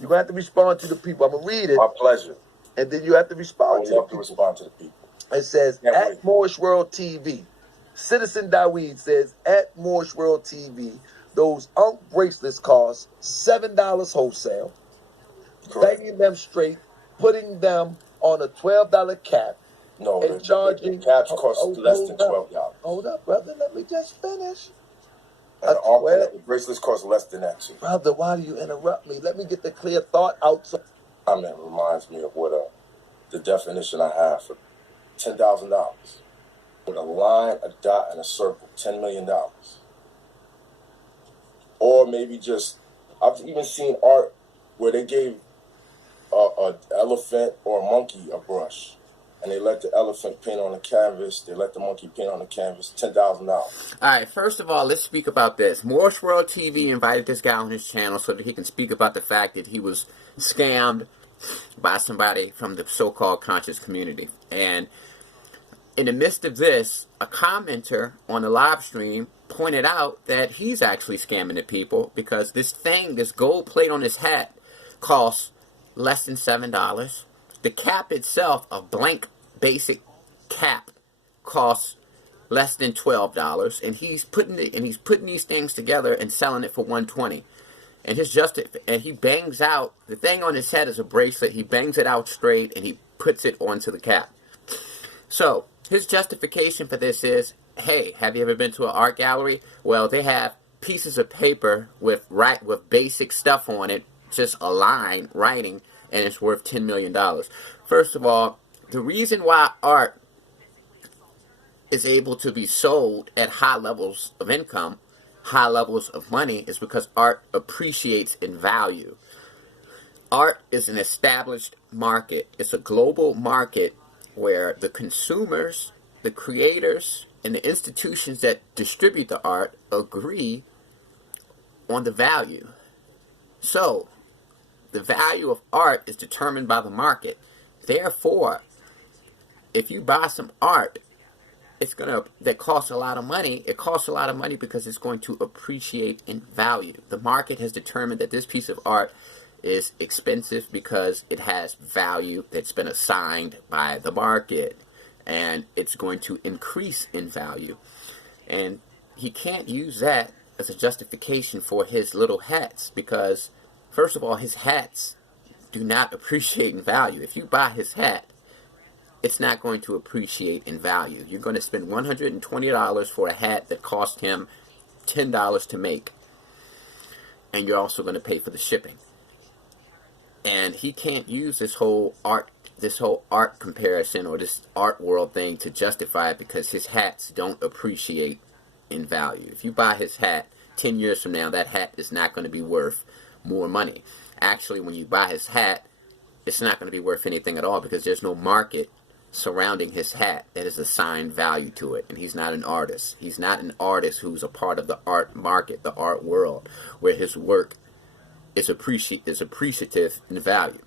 You're going to have to respond to the people. I'm going to read it. My pleasure. And then you have to respond to the people. Respond to the people. It says, at MoorishWorldTV, Citizen Daweed says, at MoorishWorldTV, those bracelets cost $7 wholesale. Banging them straight, putting them on a $12 cap. No, and charging. The caps cost less than $12. Hold up, brother. Let me just finish. And the bracelets cost less than that, too. Brother, why do you interrupt me? Let me get the clear thought out. I mean, it reminds me of what the definition I have for $10,000. With a line, a dot, and a circle, $10 million. Or maybe just, I've even seen art where they gave an elephant or a monkey a brush. And they let the elephant paint on the canvas. They let the monkey paint on the canvas. $10,000. All right, first of all, let's speak about this. MoorishWorldTV invited this guy on his channel so that he can speak about the fact that he was scammed by somebody from the so-called conscious community. And in the midst of this, a commenter on the live stream pointed out that he's actually scamming the people because this thing, this gold plate on his hat, costs less than $7. The cap itself, a blank basic cap, costs less than $12, and he's putting these things together and selling it for $120. And he bangs out the thing on his head is a bracelet. He bangs it out straight and he puts it onto the cap. So his justification for this is, hey, have you ever been to an art gallery? Well, they have pieces of paper with basic stuff on it, just a line writing, and it's worth $10 million. First of all, the reason why art is able to be sold at high levels of income, high levels of money, is because art appreciates in value. Art is an established market. It's a global market where the consumers, the creators, and the institutions that distribute the art agree on the value. So, the value of art is determined by the market. Therefore, if you buy some art, that costs a lot of money. It costs a lot of money because it's going to appreciate in value. The market has determined that this piece of art is expensive because it has value that's been assigned by the market, and it's going to increase in value. And he can't use that as a justification for his little hats because, first of all, his hats do not appreciate in value. If you buy his hat, it's not going to appreciate in value. You're going to spend $120 for a hat that cost him $10 to make. And you're also going to pay for the shipping. And he can't use this whole art comparison or this art world thing to justify it because his hats don't appreciate in value. If you buy his hat, 10 years from now, that hat is not going to be worth more money. Actually, when you buy his hat, it's not going to be worth anything at all because there's no market surrounding his hat that is assigned value to it. And he's not an artist. He's not an artist who's a part of the art market, the art world, where his work is appreciative in value.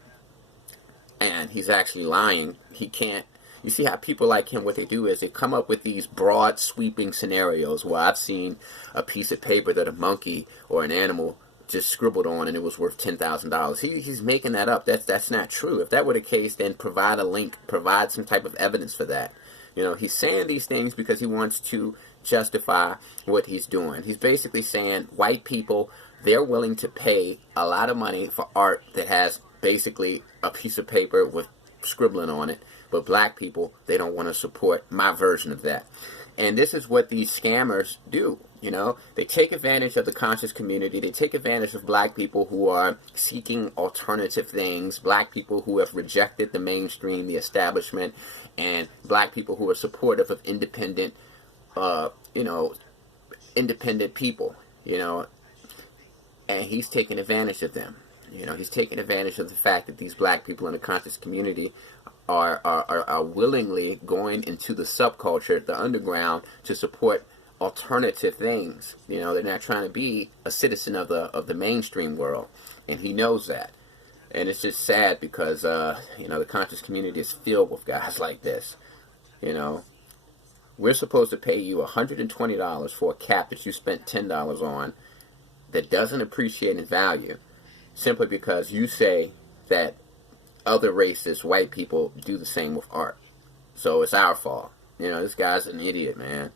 And he's actually lying. He can't. You see how people like him, what they do is they come up with these broad sweeping scenarios where I've seen a piece of paper that a monkey or an animal just scribbled on and it was worth $10,000. He's making that up. That's not true. If that were the case, then provide a link, provide some type of evidence for that. You know, he's saying these things because he wants to justify what he's doing. He's basically saying white people, they're willing to pay a lot of money for art that has basically a piece of paper with scribbling on it, but black people, they don't want to support my version of that. And this is what these scammers do. You know, they take advantage of the conscious community. They take advantage of black people who are seeking alternative things, black people who have rejected the mainstream, the establishment, and black people who are supportive of independent, independent people, and he's taking advantage of them. He's taking advantage of the fact that these black people in the conscious community are willingly going into the subculture, the underground, to support alternative things. They're not trying to be a citizen of the mainstream world, and he knows that. And it's just sad because the conscious community is filled with guys like this. We're supposed to pay you $120 for a cap that you spent $10 on that doesn't appreciate in value, simply because you say that other racist white people do the same with art. So it's our fault. You know, this guy's an idiot, man.